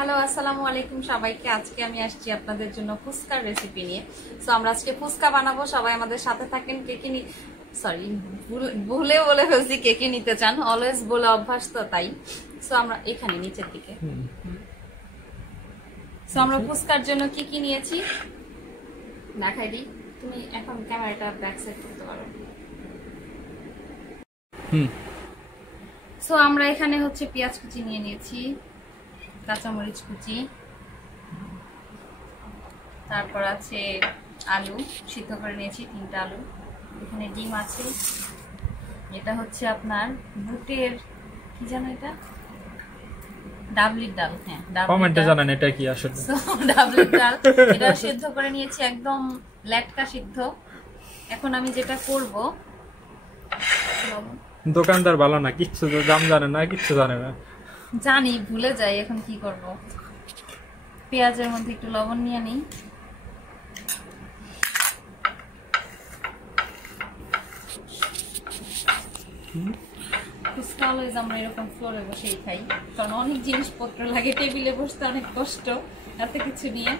Hello আসসালামু আলাইকুম সবাইকে। আজকে আমি আসছি আপনাদের জন্য ফুচকার রেসিপি নিয়ে। সো আমরা আজকে ফুচকা বানাবো, সবাই আমাদের সাথে থাকেন। ভুলে বলে ফেলছি কে কি নিতে চান, অলওয়েজ বলে অভ্যাস তো, তাই। সো আমরা এখানে নিচের দিকে। সো আমরা ফুচকার জন্য কি কি নিয়েছি দেখাই দিই। তুমি এখন ক্যামেরাটা ব্যাক সাইড করতে পারো। সো আমরা এখানে হচ্ছে পেঁয়াজ কুচি নিয়ে নিয়েছি, কাঁচামরিচ কুচি, তারপর আছে আলু সিদ্ধ করে নিয়েছি 3টা আলু, এখানে ডিম আছে, এটা হচ্ছে আপনার বুটের কি জানো এটা, ডাবলির ডাল। হ্যাঁ, কমেন্টে জানান এটা কি আসলে। ডাবলির ডাল, এটা সিদ্ধ করে নিয়েছি একদম লেটকা সিদ্ধ। এখন আমি যেটা করব, দোকানদার ভালো না, কিচ্ছু দাম জানে না, কিচ্ছু জানে না। জানি, ভুলে যাই, এখন কি করব। পেঁয়াজের মধ্যে একটু লবণ নিয়ে নিই। ফুচকা অলওয়েজ আমরা এরকম ফ্লোরে বসেই খাই, কারণ অনেক জিনিসপত্র লাগে, টেবিলে বসতে অনেক কষ্ট এত কিছু নিয়ে।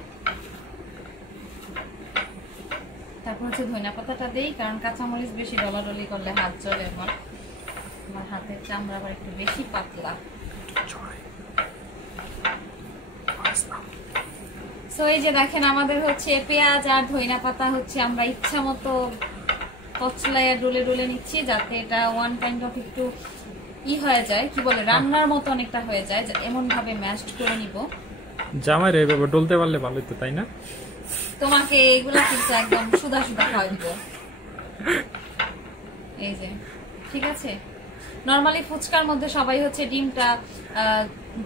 তারপর হচ্ছে ধনিয়া পাতাটা দেই, কারণ কাঁচামরিচ বেশি ডলাডলি করলে হাত জ্বলে। আমার হাতের চামড়া আবার একটু বেশি পাতলা। সো এই যে দেখেন, আমাদের হচ্ছে পেঁয়াজ আর ধনিয়া পাতা হচ্ছে আমরা ইচ্ছা মতো কচলায় ডলে ডলে নিচ্ছি, যাতে এটা ওয়ান কাইন্ড অফ একটু হয়ে যায়, কি বলে, রান্নার মতো অনেকটা হয়ে যায়, এমন ভাবে ম্যাশড করে নিব। জামাই রে বাবা, ডলতে পারলে ভালোই তো, তাই না? তোমাকে এগুলা কিন্তু একদম সুদা সুদা খাওয়া দিব। এই যে, ঠিক আছে। নরমালি ফুচকার মধ্যে সবাই হচ্ছে ডিমটা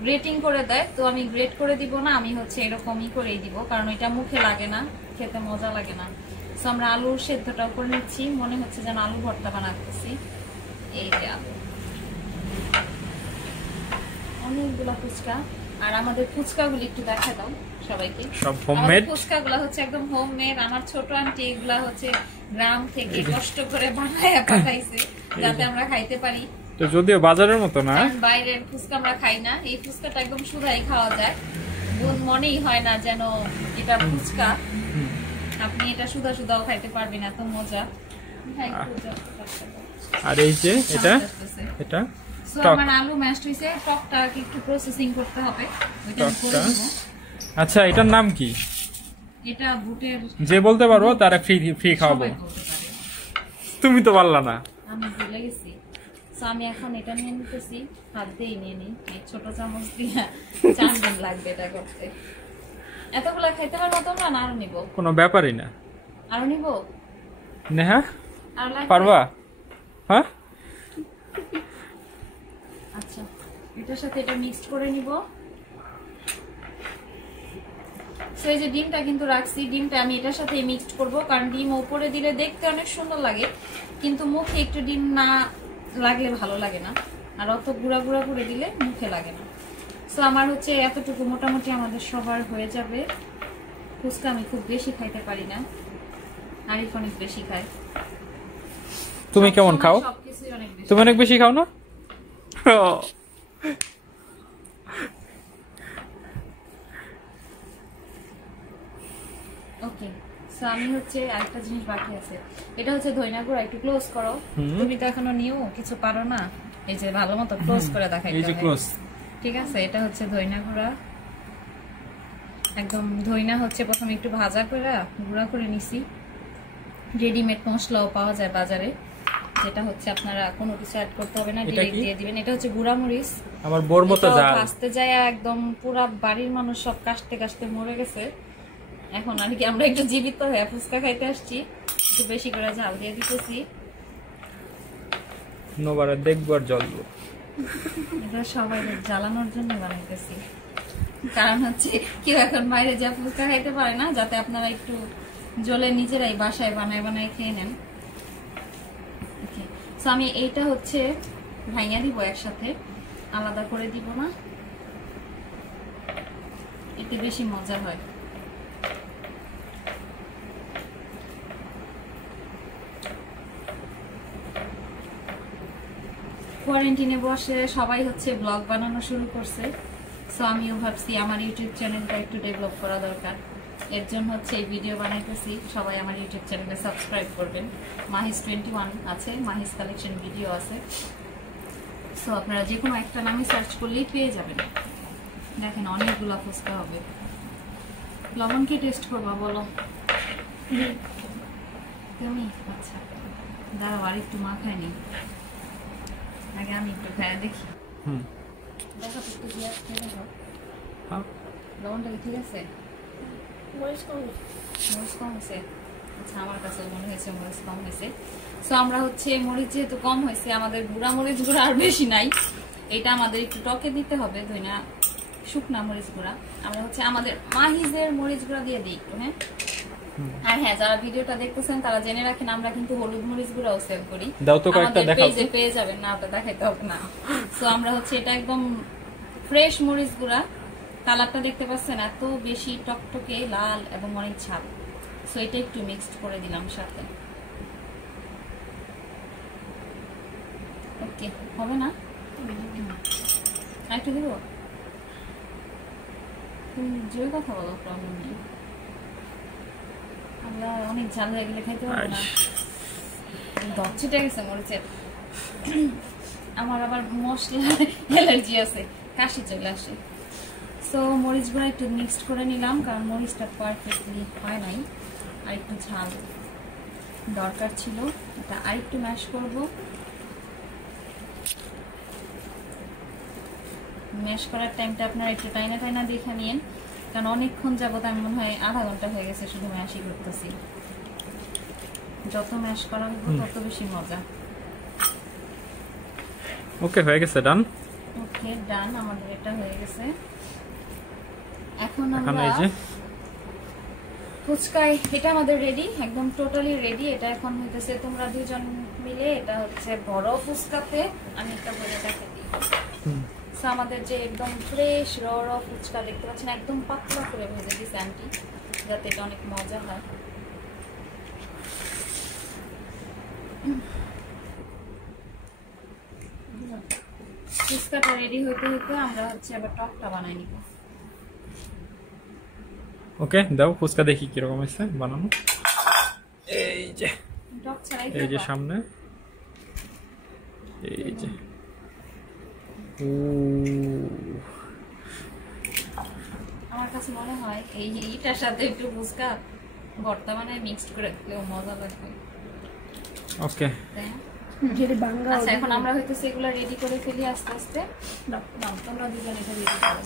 গ্রেটিং করে দেয়, তো আমি গ্রেট করে দিব না, আমি হচ্ছে এরকমই করেই দিব, কারণ এটা মুখে লাগে না, খেতে মজা লাগে না। সো আমরা আলুর সেদ্ধটাও করে নিচ্ছি, মনে হচ্ছে যেন আলু ভর্তা বানাতেছি। এই যে আলু, অনেকগুলা ফুচকা। আর আমাদের ফুচকাগুলি একটু দেখা দাও সবাইকে। সব হোমমেড ফুচকাগুলা হচ্ছে একদম হোমমেড। আমার ছোট আন্টি এগুলা হচ্ছে গ্রাম থেকে কষ্ট করে বানায় পাঠাইছে, যাতে আমরা খাইতে পারি। তো যদিও বাজারের মতো না, বাইরের ফুচকা আমরা খাই না, এই ফুচকাটা একদম সুধাই খাওয়া যায়, মনেই হয় না যেন এটা ফুচকা। আপনি এটা সুধা সুধাও খাইতে পারবেন, এত মজা। আর এই যে এটা এটা সো আমার আলু ম্যাশড হইছে, টকটা একটু প্রসেসিং করতে হবে, ওইটা আমি করে দেব। আচ্ছা, এটার নাম কি? এটা বুটের, যে বলতে পারবো তারা ফ্রি খাওয়াবো। তুমি তো পারলা না, আমি ভুলে গেছি। সো আমি এখন এটা নিয়ে নিতেছি, হাত দিয়ে নিয়ে নিই, এই ছোট চামচ দিয়ে 4 দিন লাগবে এটা করতে। এতগুলা খাইতে পারবো তোমরা? না আরো নিব? কোনো ব্যাপারই না। আরো নিব? নেহা আর লাগবে? পারবা? হ্যাঁ, আচ্ছা, এটার সাথে এটা মিক্সড করে নিব। সো এই যে ডিমটা কিন্তু রাখছি, ডিমটা আমি এটার সাথে মিক্সড করব, কারণ ডিম উপরে দিলে দেখতে অনেক সুন্দর লাগে, কিন্তু মুখে একটু ডিম না লাগলে ভালো লাগে না, আর অত গুঁড়া গুঁড়া করে দিলে মুখে লাগে না। সো আমার হচ্ছে এতটুকু মোটামুটি আমাদের সবার হয়ে যাবে। ফুচকা আমি খুব বেশি খাইতে পারি না, আরিফ অনেক বেশি খায়। তুমি কেমন খাও? সবকিছুই অনেক বেশি। তুমি অনেক বেশি খাও না? ওকে, সো আমি হচ্ছে আরেকটা জিনিস বাকি আছে, এটা হচ্ছে ধনিয়া গুঁড়া। একটু ক্লোজ করো, তুমি তো এখনো নিও কিছু পারো না, এই যে ভালো মতো ক্লোজ করে দেখাই। এই যে ক্লোজ, ঠিক আছে। এটা হচ্ছে ধনিয়া গুঁড়া, একদম ধনিয়া হচ্ছে প্রথমে একটু ভাজা করে গুঁড়া করে নিছি। রেডিমেড মশলাও পাওয়া যায় বাজারে, যেটা হচ্ছে আপনারা কোনো কিছু অ্যাড করতে হবে না, ডিরেক্ট দিয়ে দিবেন। এটা হচ্ছে গুঁড়া মরিচ, আমার বোর মতো জাল। ভাজতে যায় একদম পুরা বাড়ির মানুষ সব কাশতে কাশতে মরে গেছে। এখন আর কি আমরা একটু জীবিত হয়ে ফুচকা খাইতে আসছি, একটু বেশি করে ঝাল দিয়ে দিতেছি। নোবারে দেখবো আর জ্বলবো। এটা সবাই জ্বালানোর জন্য বানাইতেছি, কারণ হচ্ছে কেউ এখন বাইরে যা ফুচকা খাইতে পারে না, যাতে আপনারা একটু জ্বলে নিজেরাই বাসায় বানায় বানায় খেয়ে নেন। সো আমি এইটা হচ্ছে ভাঙিয়ে দিব একসাথে, আলাদা করে দিব না, এতে বেশি মজা হয়। কোয়ারেন্টিনে বসে সবাই হচ্ছে ব্লগ বানানো শুরু করছে, সো আমিও ভাবছি আমার ইউটিউব চ্যানেলটা একটু ডেভেলপ করা দরকার, এর জন্য হচ্ছে এই ভিডিও বানাইতেছি। সবাই আমার ইউটিউব চ্যানেলে সাবস্ক্রাইব করবেন। মাহিস 21 আছে, মাহিস কালেকশন ভিডিও আছে। সো আপনারা যে কোনো একটা নামে সার্চ করলেই পেয়ে যাবেন। দেখেন অনেকগুলো ফুচকা হবে। লবণ কি টেস্ট করবা বলো? তুমি? আচ্ছা দাঁড়াও, আর একটু মাখায় নি, আগে আমি একটু খায় দেখি। দেখো তো একটু দিয়ে দেখো লবণটা কি ঠিক আছে? মরিচ কম হয়েছে? আচ্ছা আমার কাছে মনে হয়েছে মরিচ কম হয়েছে। সো আমরা হচ্ছে মরিচ যেহেতু কম হয়েছে, আমাদের গুঁড়া মরিচ গুঁড়া আর বেশি নাই, এটা আমাদের একটু টকে দিতে হবে। ধইনা শুকনা মরিচ গুঁড়া আমরা হচ্ছে আমাদের মাহিজের মরিচ গুঁড়া দিয়ে দিই একটু। হ্যাঁ, আর হ্যাঁ যারা ভিডিওটা দেখতেছেন তারা জেনে রাখেন আমরা কিন্তু হলুদ মরিচ গুঁড়াও সেল করি। দাও তো কয়েকটা দেখাও, পেজে পেয়ে যাবেন না, ওটা দেখাইতে হবে না। সো আমরা হচ্ছে এটা একদম ফ্রেশ মরিচ গুঁড়া। কালারটা দেখতে পাচ্ছেন এত বেশি টকটকে লাল এবং অনেক ঝাল। সো এটা একটু মিক্সড করে দিলাম সাথে। ওকে, হবে না? আরেকটু দিব? তুমি জোরে কথা বলো, প্রবলেম নেই। আমরা অনেক ঝাল হয়ে গেলে খাইতে পারবো না, দচ্ছিটা গেছে মরিচের। আমার আবার মশলা অ্যালার্জি আছে, কাশি চলে আসে। সো মরিচ গুঁড়া একটু মিক্সড করে নিলাম, কারণ মরিচটা পারফেক্টলি হয় নাই, আর একটু ঝাল দরকার ছিল। এটা আর একটু ম্যাশ করব। ম্যাশ করার টাইমটা আপনারা একটু টাইনা টাইনা দেখে নিন, কারণ অনেকক্ষণ যাবত আমি মনে হয় আধা ঘন্টা হয়ে গেছে শুধু ম্যাশই করতেছি। যত ম্যাশ করা হবে তত বেশি মজা। ওকে হয়ে গেছে, ডান। ওকে ডান, আমাদের এটা হয়ে গেছে। এখন এই আমরা যে ফুচকায় এটা আমাদের রেডি, একদম টোটালি রেডি। এটা এখন হইতেছে তোমরা দুজন মিলে, এটা হচ্ছে বড় ফুচকাতে আমি একটা বলে দেখাই দিই। সো আমাদের যে একদম ফ্রেশ র ফুচকা দেখতে পাচ্ছেন, একদম পাতলা করে ভেজে দিয়েছে আন্টি, যাতে এটা অনেক মজা হয়। ফুচকাটা রেডি হইতে হইতে আমরা হচ্ছে আবার টকটা বানাই নিব। ওকে দাও ফুচকা দেখি কিরকম হয়েছে বানানো। এই যে টক ছাড়াই এই যে সামনে, এই যে আমার কাছে মনে হয় এইটার সাথে একটু ফুচকা ভর্তা বানায় মিক্সড করে দিলেও মজা লাগবে। ওকে আচ্ছা এখন আমরা হয়তো সেগুলো রেডি করে ফেলি আস্তে আস্তে। তোমরা দুজন এটা রেডি করে।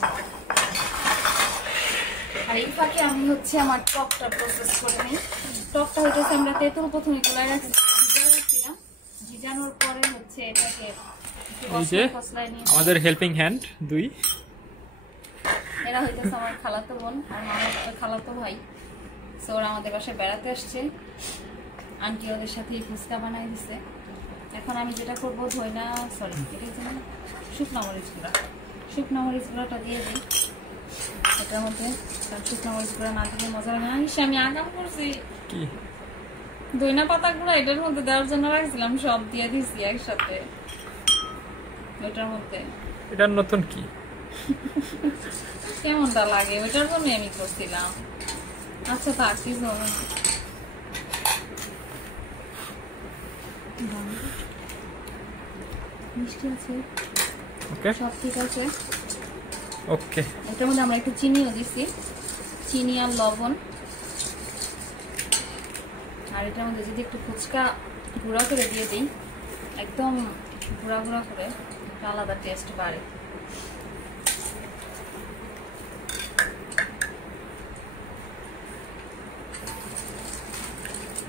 আর এই ফাঁকে আমি হচ্ছে আমার টকটা প্রসেস করে নিই। টকটা হইতেছে আমরা তেঁতুল প্রথমে গুলায় রাখছিলাম, ভিজানোর পরে হচ্ছে এটাকে এই যে আমাদের হেল্পিং হ্যান্ড দুই, এরা হইতেছে আমার খালাতো বোন আর আমার খালাতো ভাই। সো ওরা আমাদের বাসায় বেড়াতে আসছে, আন্টি ওদের সাথে ফুচকা বানাই দিছে। এখন আমি যেটা করবো শুকনো মরিচ গুঁড়া, শুকনো মরিচ গুঁড়াটা দিয়ে দিই এটার মধ্যে। শুকনো মরিচ গুঁড়া না দিলে মজা লাগে না। আমি আগাম করছি কি ধইনা পাতা গুঁড়া এটার মধ্যে দেওয়ার জন্য রাখছিলাম, সব দিয়ে দিছি একসাথে ওটার মধ্যে। এটার নতুন কি কেমনটা লাগে ওটার জন্য আমি করছিলাম। আচ্ছা থাক, কিছু হবে না। মিষ্টি আছে, ওকে সব ঠিক আছে। ওকে এটার মধ্যে আমরা একটু চিনিও দিছি, চিনি আর লবণ। আর এটার মধ্যে যদি একটু ফুচকা গুঁড়া করে দিয়ে দিই, একদম গুঁড়া গুঁড়া করে, একটা আলাদা টেস্ট বাড়ে।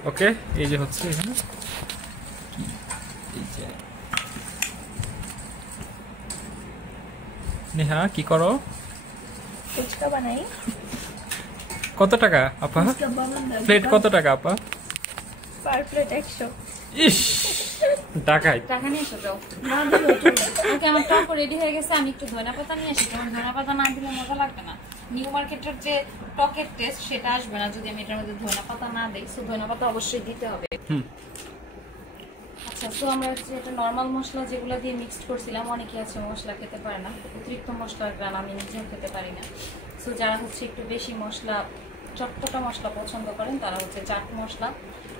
ওকে এই যে হচ্ছে এখানে নেহা কি করো? ফুচকা বানাই। কত টাকা আপা? প্লেট কত টাকা আপা? পার প্লেট 100। ইস টাকাই টাকা নিয়ে এসো যাও। ওকে আমার টক রেডি হয়ে গেছে, আমি একটু ধনেপাতা নিয়ে আসি, কারণ ধনেপাতা না দিলে মজা লাগবে না। নিউ মার্কেটের যে টকের টেস্ট সেটা আসবে না যদি আমি এটার মধ্যে ধনেপাতা না দিই। সো ধনেপাতা অবশ্যই দিতে হবে। আচ্ছা, তো আমরা হচ্ছে এটা নর্মাল মশলা যেগুলো দিয়ে মিক্সড করছিলাম, অনেকে আছে মশলা খেতে পারে না, অতিরিক্ত মশলার গ্রান আমি নিজেও খেতে পারি না। সো যারা হচ্ছে একটু বেশি মশলা, চটপটা মশলা পছন্দ করেন, তারা হচ্ছে চাট মশলা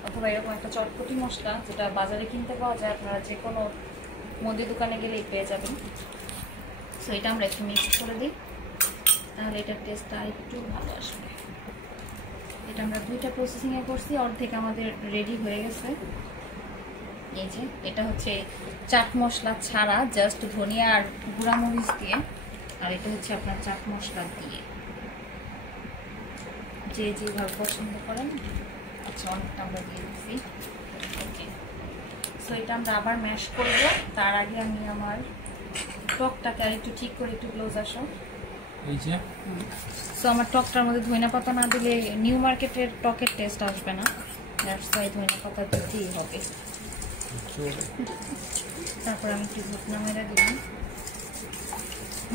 অথবা এরকম একটা চটপটি মশলা যেটা বাজারে কিনতে পাওয়া যায়, আপনারা যে কোনো মুদি দোকানে গেলেই পেয়ে যাবেন। সো এটা আমরা একটু মিক্স করে দিই, তাহলে এটার টেস্টটা আর একটু ভালো আসবে। এটা আমরা 2টা প্রসেসিংয়ে করছি, অর্ধেক আমাদের রেডি হয়ে গেছে। এই যে এটা হচ্ছে চাট মশলা ছাড়া, জাস্ট ধনিয়া আর গুঁড়া মরিচ দিয়ে, আর এটা হচ্ছে আপনার চাট মশলা দিয়ে, যে যেভাবে পছন্দ করেন। আচ্ছা, অনেকটা আমরা দিয়ে দিচ্ছি। ওকে, সো এটা আমরা আবার ম্যাশ করব। তার আগে আমি আমার টকটাকে আর একটু ঠিক করে, একটু ক্লোজ আসো। এই যে সো আমার টকটার মধ্যে ধনিয়া পাতা না দিলে নিউ মার্কেটের টকের টেস্ট আসবে না, দ্যাটস ওয়াই ধনিয়া পাতা দিতেই হবে। তারপর আমি একটু ঘুটনা মেরে দিলাম।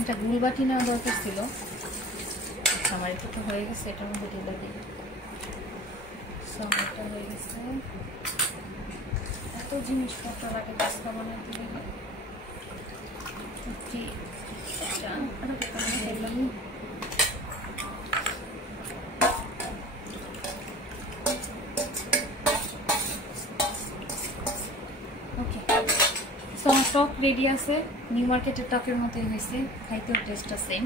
এটা গুলবাটি নেওয়া দরকার ছিল। আচ্ছা, আমার একটু হয়ে গেছে, এটার মধ্যে ঢেলে দিই। এটা হয়ে গেছে। এত জিনিসপত্র লাগে পাস্তা বানাতে গেলে। ওকে, সো আমার টক রেডি আছে। নিউ মার্কেটের টকের মতোই হয়েছে, খাইতেও টেস্টটা সেম,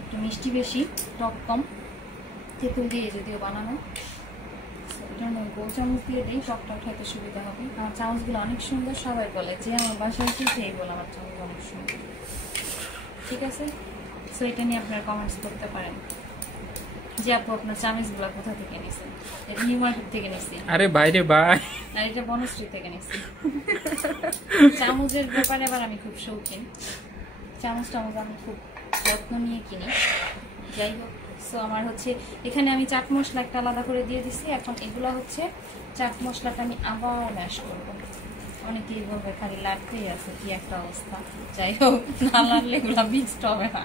একটু মিষ্টি বেশি, টক কম, তেঁতুল দিয়ে যদিও বানানো। এটার মধ্যে গোল চামচ দিয়ে দিই, টকটা খাইতে সুবিধা হবে। আমার চামচগুলো অনেক সুন্দর, সবাই বলে যে আমার বাসায় এসেছে এই বলে আমার চামচ অনেক সুন্দর। ঠিক আছে, সো এটা নিয়ে আপনারা কমেন্টস করতে পারেন যে আপু আপনার চামচগুলো কোথা থেকে নিয়েছেন। এটা নিউ মার্কেট থেকে নিয়েছি। আরে বাইরে ভাই, আর এটা বনশ্রী থেকে নিয়েছি। চামচের ব্যাপারে আবার আমি খুব শৌখিন, চামচ আমি খুব যত্ন নিয়ে কিনি। যাই হোক, সো আমার হচ্ছে এখানে আমি চাট মশলা একটা আলাদা করে দিয়ে দিছি। এখন এগুলো হচ্ছে চাট মশলাটা আমি আবার ম্যাশ করবো। অনেকেই বলবে খালি লাড়তেই আছে, কি একটা অবস্থা। যাই হোক, না লাড়লে এগুলো মিক্সড হবে না।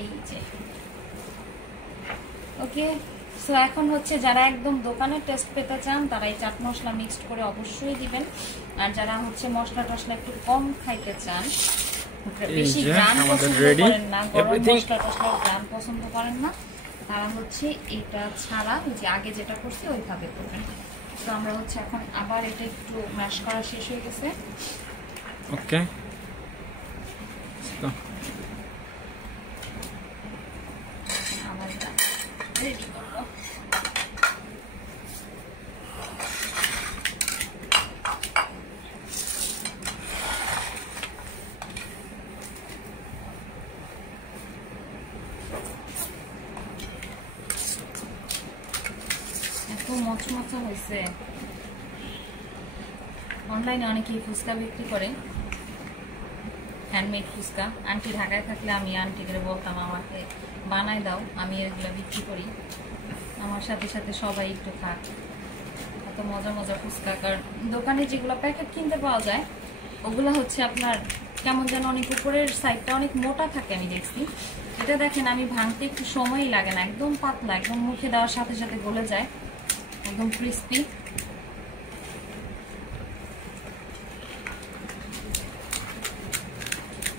এই যে ওকে, সো এখন হচ্ছে যারা একদম দোকানের টেস্ট পেতে চান তারা এই চাট মশলা মিক্সড করে অবশ্যই দিবেন। আর যারা হচ্ছে মশলা টশলা একটু কম খাইতে চান, বেশি গ্রাম পছন্দ করেন না, গরম মশলা টশলা গ্রাম পছন্দ করেন না, তারা হচ্ছে এটা ছাড়া যে আগে যেটা করছি ওইভাবে করবেন। তো আমরা হচ্ছে এখন আবার এটা একটু ম্যাশ করা শেষ হয়ে গেছে। ওকে, আবার রেডি করবো। এত মচমচা হয়েছে। অনলাইনে অনেকেই ফুচকা বিক্রি করে, হ্যান্ডমেড ফুচকা। আন্টি ঢাকায় থাকলে আমি আন্টিকে বলতাম আমাকে বানাই দাও, আমি এগুলো বিক্রি করি, আমার সাথে সাথে সবাই একটু খাক। এত মজা মজা ফুচকা। কারণ দোকানে যেগুলো প্যাকেট কিনতে পাওয়া যায় ওগুলো হচ্ছে আপনার কেমন যেন অনেক উপরের সাইডটা অনেক মোটা থাকে, আমি দেখছি। এটা দেখেন আমি ভাঙতে একটু সময়ই লাগে না, একদম পাতলা, একদম মুখে দেওয়ার সাথে সাথে গলে যায়, একদম ক্রিস্পি।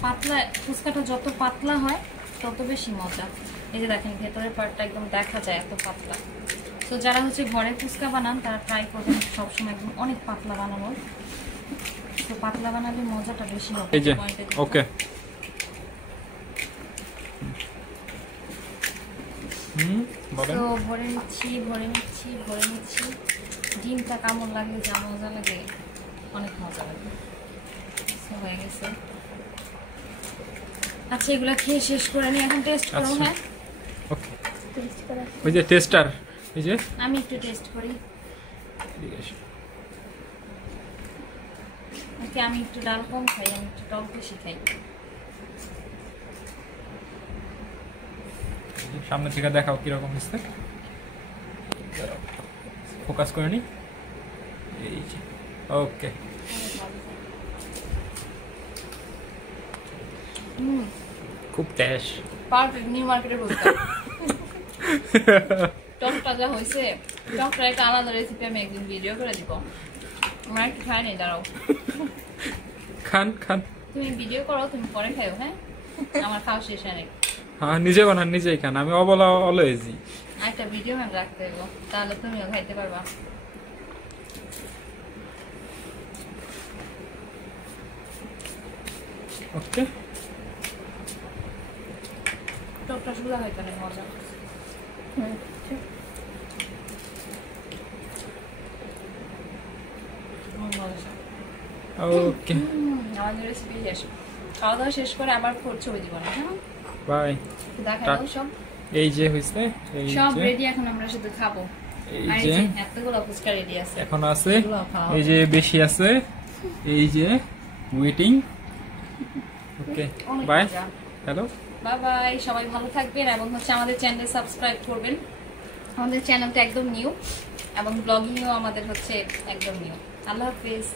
পাতলা ফুচকাটা যত পাতলা হয় তত বেশি মজা। এই যে দেখেন ভেতরের পার্টটা একদম দেখা যায়, এত পাতলা। তো যারা হচ্ছে ঘরে ফুচকা বানান তারা ট্রাই করবেন সবসময় একদম অনেক পাতলা বানানোর। তো পাতলা বানালে মজাটা বেশি হবে। এই যে ওকে, তো ভরে নিচ্ছি। ডিমটা কেমন লাগে, যা মজা লাগে, অনেক মজা লাগে। হয়ে গেছে। আচ্ছা, এগুলা খেয়ে শেষ করে নিয়ে এখন টেস্ট করবো। হ্যাঁ, ওকে, ওই যে টেস্টার, এই যে আমি একটু টেস্ট করি। ওকে, আমি একটু ডাল কম খাই, আমি একটু টক বেশি খাই। সামনে থেকে দেখাও কিরকম হচ্ছে, ফোকাস করে নি। এই যে ওকে, খুব টেস্ট, পারফেক্ট নিউ মার্কেটের ফুচকা। টকটা যা হয়েছে টকটার একটা আলাদা রেসিপি আমি একদিন ভিডিও করে দিব। আমার একটু খাই নেই, দাঁড়াও। খান খান। তুমি ভিডিও করো, তুমি পরে খাও। হ্যাঁ, আমার খাওয়া শেষ হয় নাকি? হ্যাঁ নিজে বানান নিজেই খান, আমি অবলা অলওয়েজি। একটা ভিডিও ম্যান রাখতে হবে, তাহলে তুমিও খাইতে পারবা। ওকে, টকটা সুদা হয়তো অনেক মজা। ওকে আমাদের রেসিপি শেষ। খাওয়া দাওয়া শেষ করে আবার ছবি দিব না। হ্যাঁ, বাই। দেখা দাও সব। এই যে হইছে, এই সব যে রেডি, এখন আমরা শুধু খাবো। এই আর এই যে যে এতগুলো ফুচকা রেডি আছে, এখন আছে, এগুলো খাওয়া এই যে বেশি আছে, এই যে ওয়েটিং। ওকে অনেক বাই, মজা। হ্যালো বাই বাই, সবাই ভালো থাকবেন এবং আমাদের চ্যানেল সাবস্ক্রাইব করবেন। আমাদের চ্যানেলটা একদম নিউ এবং ব্লগিংও আমাদের একদম নিউ। আল্লাহ হাফেজ।